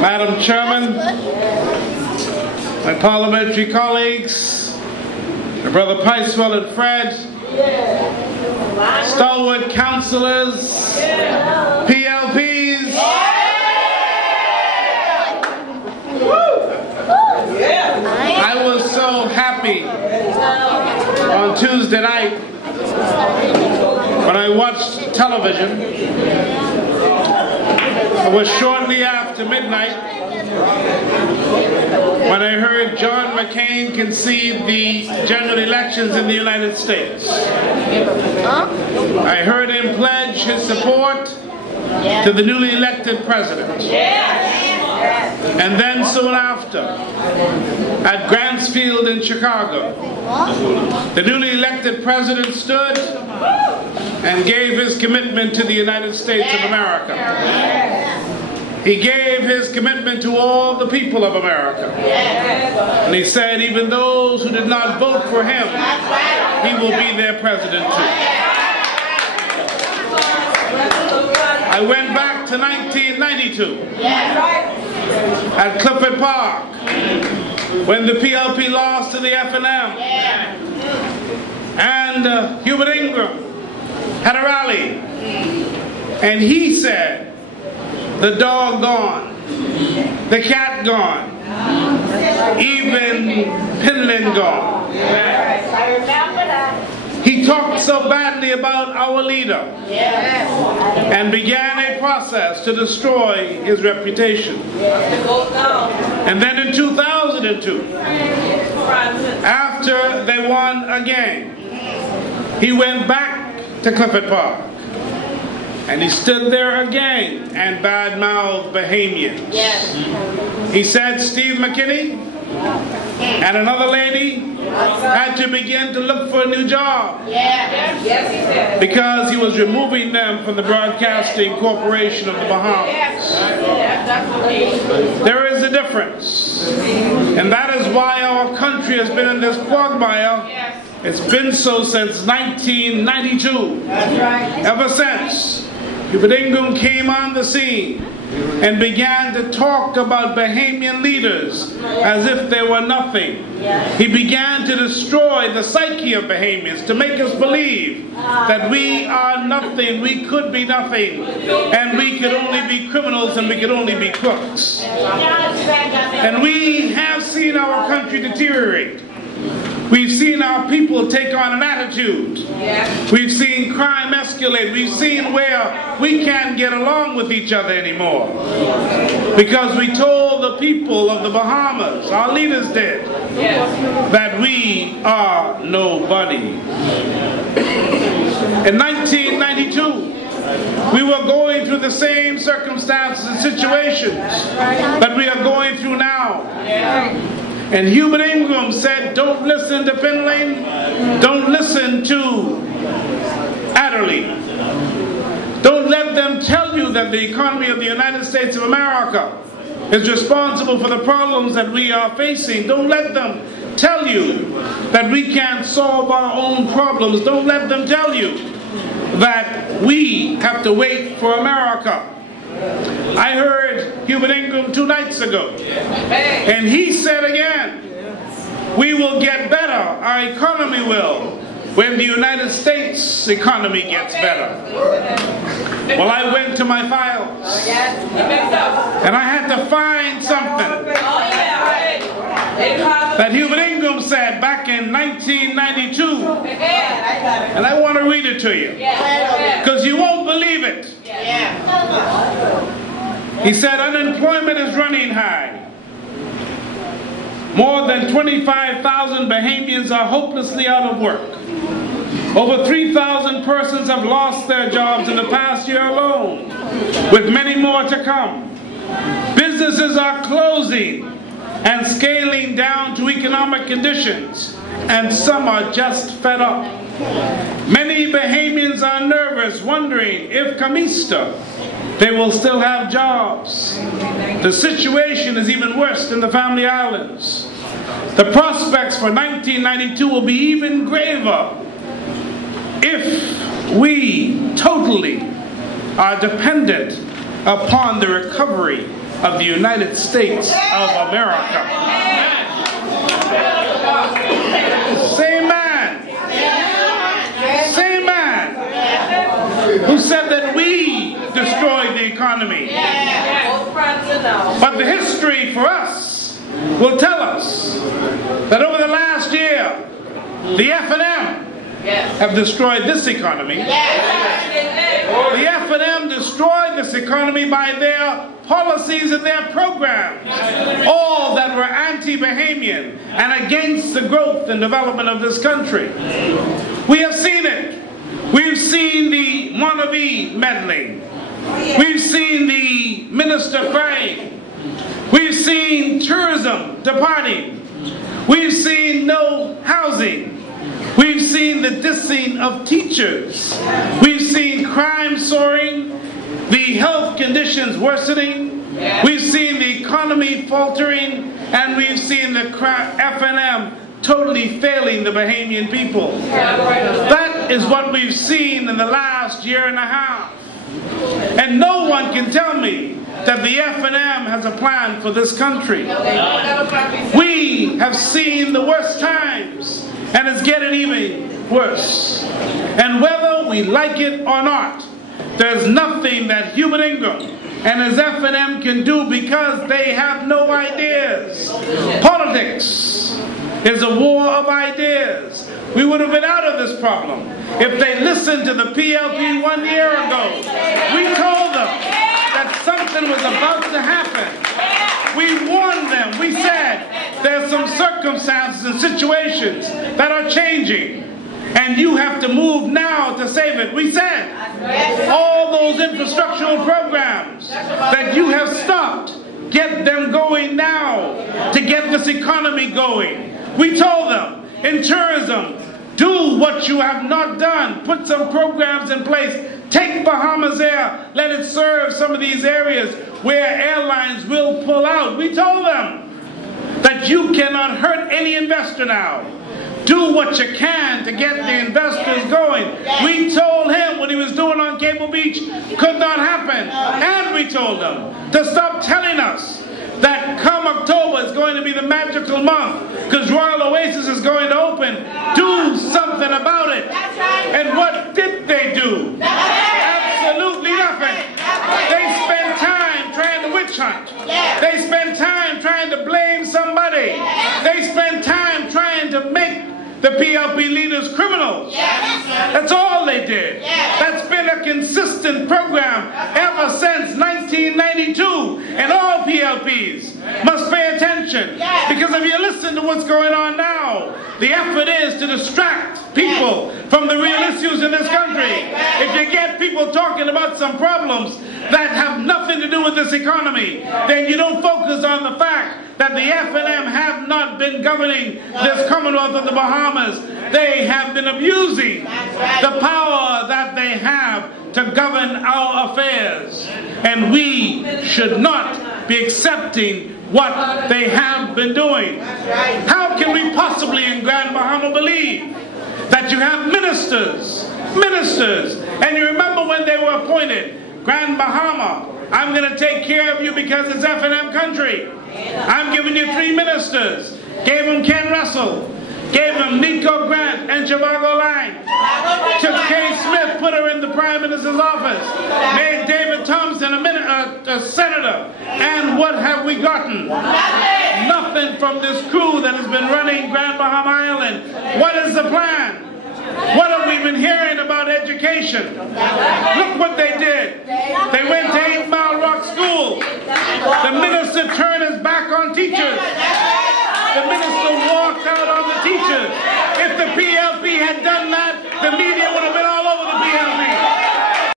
Madam Chairman, my parliamentary colleagues, my brother Picewell and Fred, stalwart councillors, PLPs, I was so happy on Tuesday night when I watched television. It was shortly after midnight when I heard John McCain concede the general elections in the United States. I heard him pledge his support to the newly elected president. And then soon after, at Grants Field in Chicago, the newly elected president stood and gave his commitment to the United States of America. He gave his commitment to all the people of America. And he said even those who did not vote for him, he will be their president too. I went back to 1992 at Clifford Park when the PLP lost to the F&M. And Hubert Ingram had a rally. And he said, the dog gone, the cat gone, even Pinland gone. I remember that. He talked so badly about our leader and began a process to destroy his reputation. And then in 2002, after they won again, he went back to Clifford Park. And he stood there again and bad-mouthed Bahamians. He said Steve McKinney and another lady had to begin to look for a new job because he was removing them from the Broadcasting Corporation of the Bahamas. There is a difference, and that is why our country has been in this quagmire. It's been so since 1992. Ever since Hubert Ingram came on the scene and began to talk about Bahamian leaders as if they were nothing. He began to destroy the psyche of Bahamians, to make us believe that we are nothing, we could be nothing, and we could only be criminals and we could only be crooks. And we have seen our country deteriorate. We've seen our people take on an attitude. We've seen crime escalate. We've seen where we can't get along with each other anymore. Because we told the people of the Bahamas, our leaders did, that we are nobody. In 1992, we were going through the same circumstances and situations that we are going through now. And Hubert Ingram said, don't listen to Finlay, don't listen to Adderley. Don't let them tell you that the economy of the United States of America is responsible for the problems that we are facing. Don't let them tell you that we can't solve our own problems. Don't let them tell you that we have to wait for America. I heard Hubert Ingram 2 nights ago, and he said again, we will get better, our economy will, when the United States economy gets better. Well, I went to my files, and I had to find something that Hubert Ingram said back in 1992, and I want to read it to you, because you won't believe it. He said, unemployment is running high. More than 25,000 Bahamians are hopelessly out of work. Over 3,000 persons have lost their jobs in the past year alone, with many more to come. Businesses are closing and scaling down to economic conditions, and some are just fed up. Many Bahamians are nervous, wondering if come Easter, they will still have jobs. The situation is even worse than the Family Islands. The prospects for 1992 will be even graver if we totally are dependent upon the recovery of the United States of America. Same man who said that we destroyed the economy. But the history for us will tell us that over the last year, the F&M have destroyed this economy. The F&M destroyed this economy by their policies and their programs, all that were anti-Bahamian and against the growth and development of this country. We have seen it. We've seen the Honourable meddling. We've seen the minister praying. We've seen tourism departing. We've seen no housing. We've seen the dissing of teachers. We've seen crime soaring, the health conditions worsening. We've seen the economy faltering, and we've seen the F&M totally failing the Bahamian people. That is what we've seen in the last year and a half. And no one can tell me that the F&M has a plan for this country. We have seen the worst times, and it's getting even worse. And whether we like it or not, there's nothing that Hubert Ingram and his F&M can do because they have no ideas. Politics is a war of ideas. We would have been out of this problem if they listened to the PLP 1 year ago. We told them that something was about to happen. We warned them. We said there's some circumstances and situations that are changing, and you have to move now to save it. We said all those infrastructural programs that you have stopped, get them going now to get this economy going. We told them in tourism, do what you have not done. Put some programs in place. Take Bahamas Air. Let it serve some of these areas where airlines will pull out. We told them that you cannot hurt any investor now. Do what you can to get the investors going. We told him what he was doing on Cable Beach could not happen. And we told him to stop telling us that come October is going to be the magical month because Royal Oasis is going to open. Do something about it. And what did they do? Absolutely nothing. They spent time trying to witch hunt. They spent time trying to blame somebody. They spent time trying to make the PLP leaders criminals. That's all they did. That's been a consistent program ever since 1992. And all PLPs must pay attention. Because if you listen to what's going on now, the effort is to distract people from the real issues in this country. If you get people talking about some problems that have nothing to do with this economy, then you don't focus on the fact that the F&M have not been governing this Commonwealth of the Bahamas. They have been abusing the power that they have to govern our affairs. And we should not be accepting what they have been doing. How can we possibly in Grand Bahama believe that you have ministers, and you remember when they were appointed, Grand Bahama, I'm going to take care of you because it's F&M country. I'm giving you 3 ministers. Gave them Ken Russell. Gave them Nico Grant and Chivago Lang. Took Kay Smith, put her in the Prime Minister's office. Made David Thompson a senator. And what have we gotten? Nothing from this crew that has been running Grand Bahama Island. What is the plan? What have we been hearing about education? Look what they did. They went to 8 Mile Rock School. The minister turned his back on teachers. The minister walked out on the teachers. If the PLP had done that, the media would